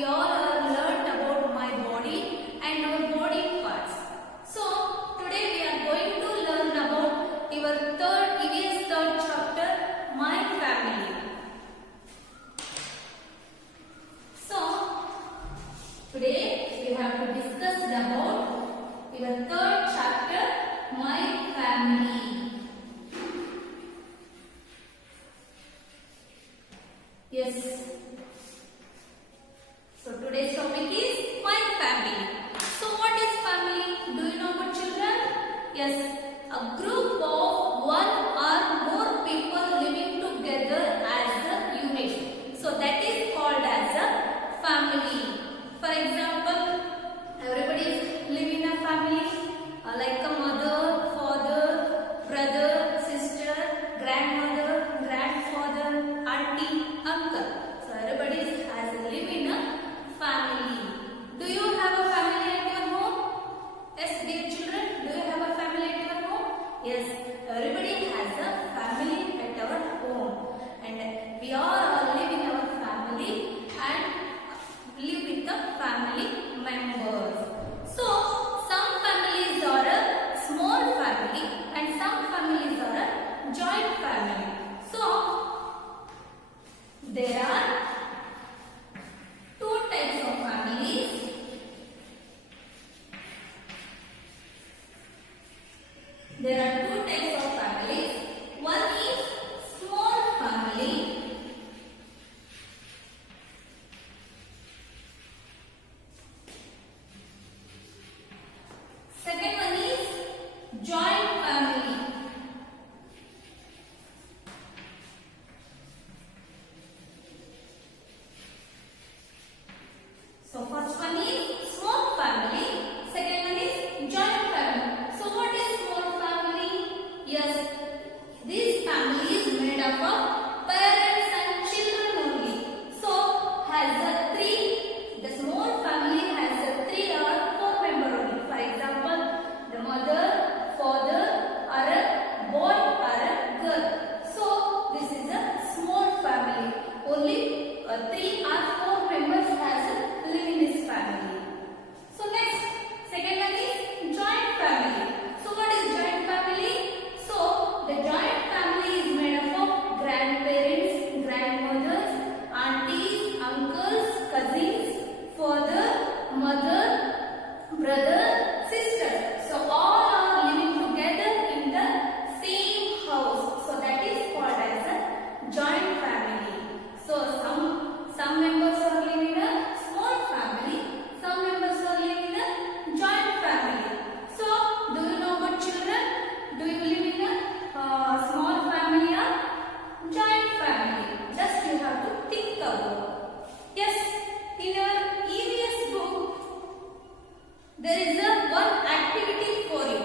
we all are learned about my body and our body parts. So today we are going to learn about your EVS third chapter, My Family. So today we have to discuss about your third chapter, My Family. Yes. So today's topic is my family. So what is family? Do you know about children? Yes, a group of one or more people living together as a unit. So that is called as a family. For example, everybody is living in a family like a mother, father, brother, sister, grandmother, grandfather, auntie, uncle. So everybody has live in a family. Do you have a family at your home? Yes, dear children, do you have a family at your home? Yes, everybody has a family at our home, and we all live in our family and live with the family members. So some families are a small family and some families are a joint family. So there are two types of families. There are two types of families. One is small family. Second one is joint family. So first one is small family, second one is joint family. So what is small family? Yes, this family is made up of parents and children only. So has a the small family has a 3 or 4 member only. For example, the mother, father, or a boy or a girl. So this is a small family. Only 3 or 4 members live in this family. So next, second one is joint family. So what is joint family? So the joint family is made up of grandparents, grandmothers, aunties, uncles, cousins, father, mother, brother, sister. So all are living together in the same house. So that is called as a joint family. So some members are living in a small family, some members are living in a joint family. So do you know about children? Do you live in a small family or joint family? Just you have to think about. Yes, in your EVS book, there is a one activity for you.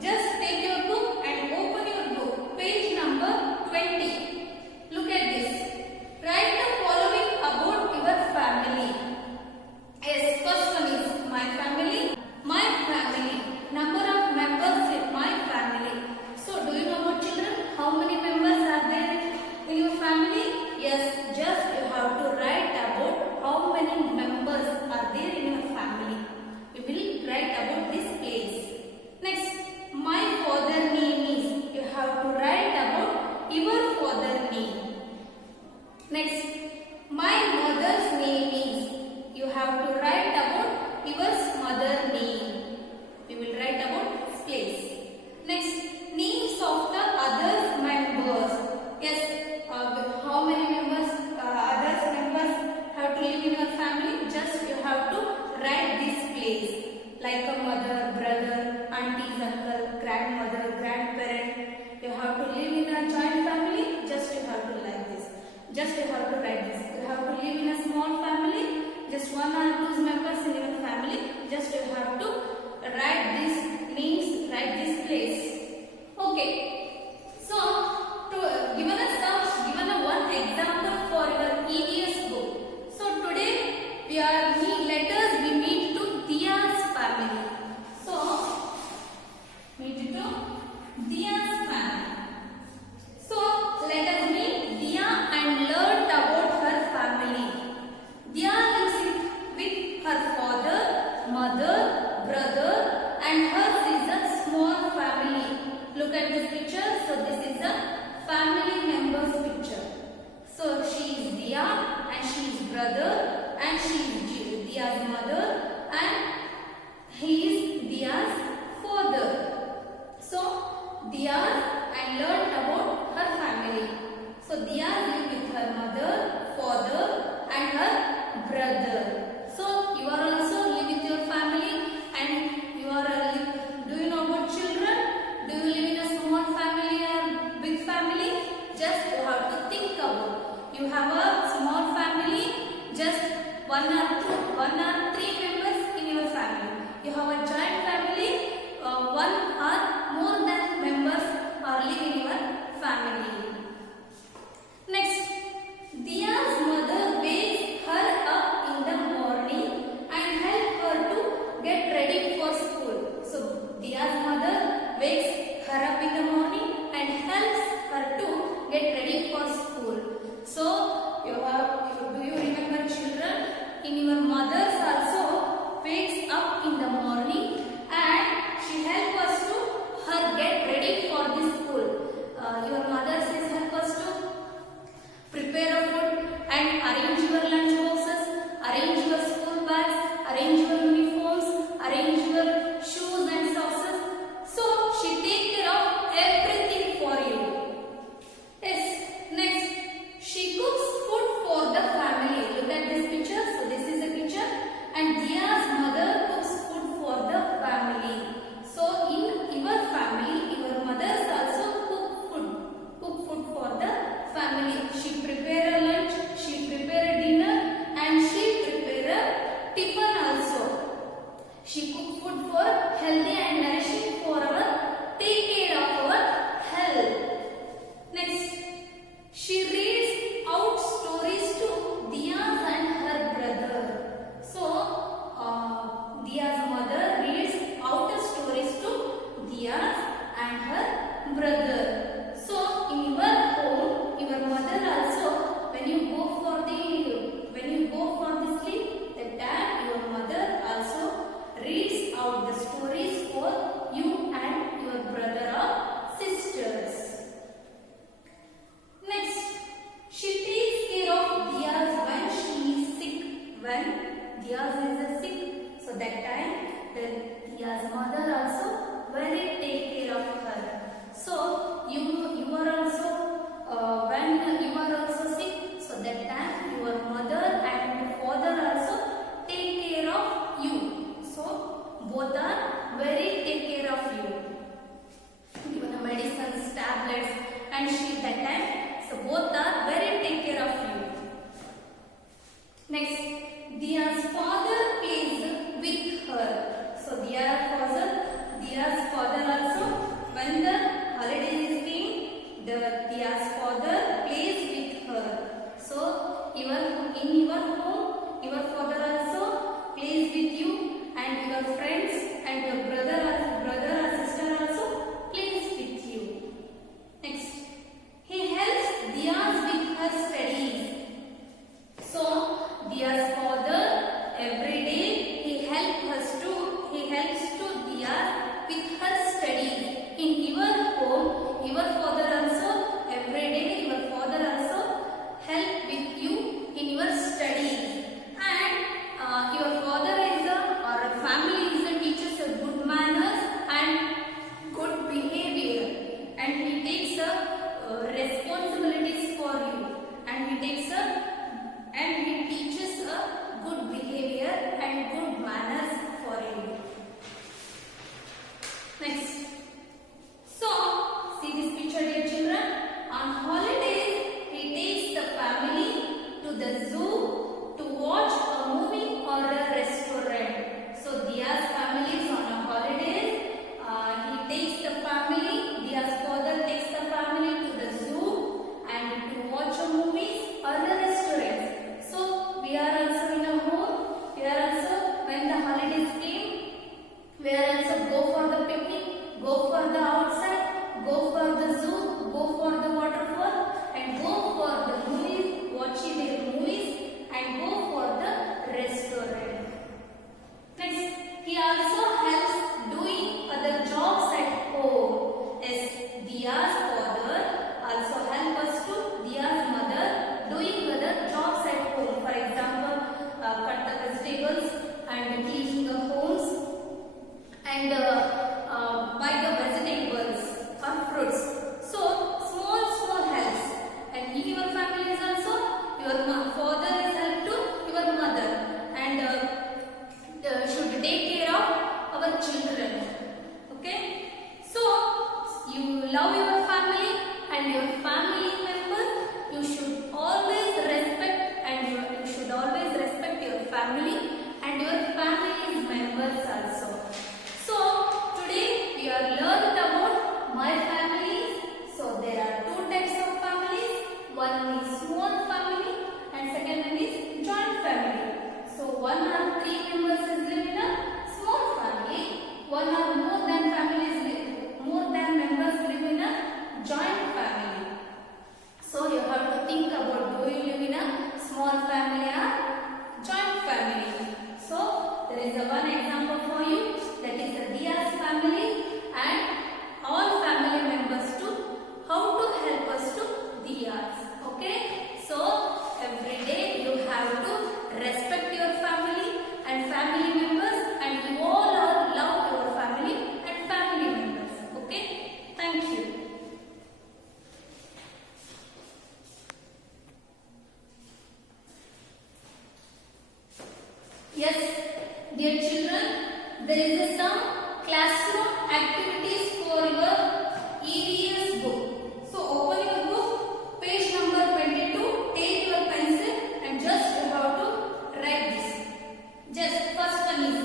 Just take your book and open your book, page number 20. Look at this. Write the following about your family. Yes, first one is my family. My family. Number of members in my family. So, do you know about children? How many members are there in your family? Yes, just you have to write about how many members are there in your family. You will write about this place. Next, my father name is. You have to write about your father name. Next, my mother's name is. You have to write about your mother name. You will write about this place. Next, names of the others members. Yes, how many members, others members have to live in your family? Just you have to write this place. Like a mother, brother, aunties, uncle, grandmother, grandparent. You have to live in a joint family. Just you have to like this. Just you have to write this. You have to live in a small family. Just 1 or 2 members in your family. Just you have to write these names, write this place. brother and she is Diya's mother and he is Diya's father. So Diya and learned about her family. So Diya lived with her mother, father and her brother. So you are also live with your family and you are do you know about children? Do you live in a small family or big family? Just you have to think about. You have a small family, just one or three members in your family. You have a joint family, one or more than members are live in your family. Next, Diya's mother wakes her up in the morning and help her to get ready for school. So Diya's mother wakes her up in the morning and helps her to get ready for school. So do you remember children? In your mothers also wakes up in the morning and she helps us to her get ready for the school. Your mother says help us to prepare a food and arrange your lunch boxes, arrange your school bags, arrange your uniforms, arrange your shoes and socks. So she takes care of everything for you. Yes. Next, she cooks food for the family. Look at this picture. So this is a picture and Diya's mother cooks food for the family. So in your family, your mothers also cook food for the family. She prepare a lunch, she prepare a dinner and she prepare a tiffin also. She cook food for healthy and nourishing for our take care of our health. Next, she reads out stories to Diya and her brother. So Diya's mother reads out stories to Diya and her brother. So in your home, your mother also, when you go for the sleep, that time your mother also reads out the stories for you and your brother or sisters. Next, she takes care of Diya when she is sick. When Diya is sick, so that time Diya's mother also very take care of her. So you are also when you are also sick, so that time your mother and father also take care of you. So both are very take care of you. Given medicines, tablets, and she that time. So both are very take care of you. Next, Diya's father plays with her. So Diya's father also, when the holidays is came, Diya's father plays with her. So in your home, your father also plays with you, and your friends and your brother or sister also plays with you. Next, he helps Diya with her studies. So Diya's father every day he helps to Diya with her studies. In your home, your father also every day your father also help with you in your studies. And your father or family is a teaches a good manners and Yes, dear children, there is some classroom activities for your EVS book. So open your book, page number 22. Take your pencil and just you have to write this. Just first one is,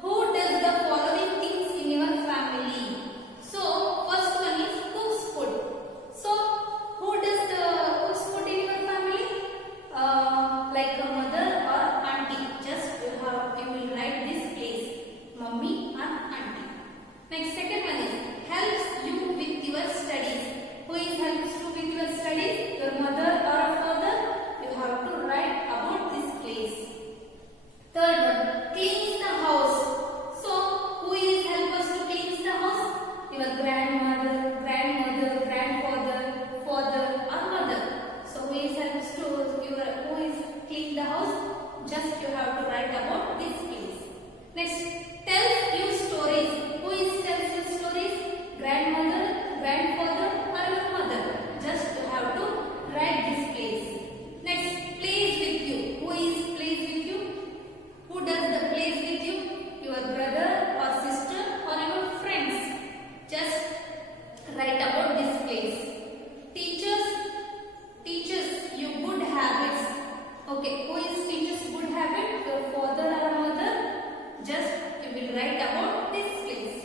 who does the following things in your family? So first one is cooks food. So who does the cooks food in your family? Like a mother or auntie. Just you will write this place, mummy and auntie. Next, second one is helps you with your studies. Who is helps you with your studies? Your mother or father? You have to write about this place. Third one, cleans the house. So who is help us to clean the house? Your grandmother, grandfather, father or mother. So who is helps to who is clean the house? Just you have to write about this place. Next, tells you stories. Who is tells you stories? Grandmother, grandfather or your mother. Just you have to write this place. Next, plays with you. Who is plays with you? Who does the plays with you? Your brother or sister or your friends. Just write about this place. Teaches you good habits. Okay, who is teaches good habit? Your father or mother. Just you will write about this place.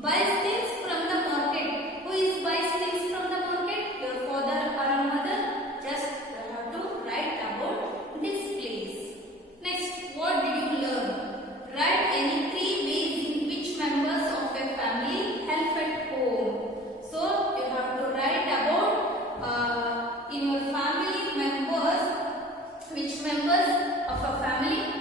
Buys things from the market. Who is buys things from the market? Your father or mother. Just you have to write about this place. Next, what did you learn? Write any 3 ways in which members of a family help at home. So you have to write about in your family members, which members of a family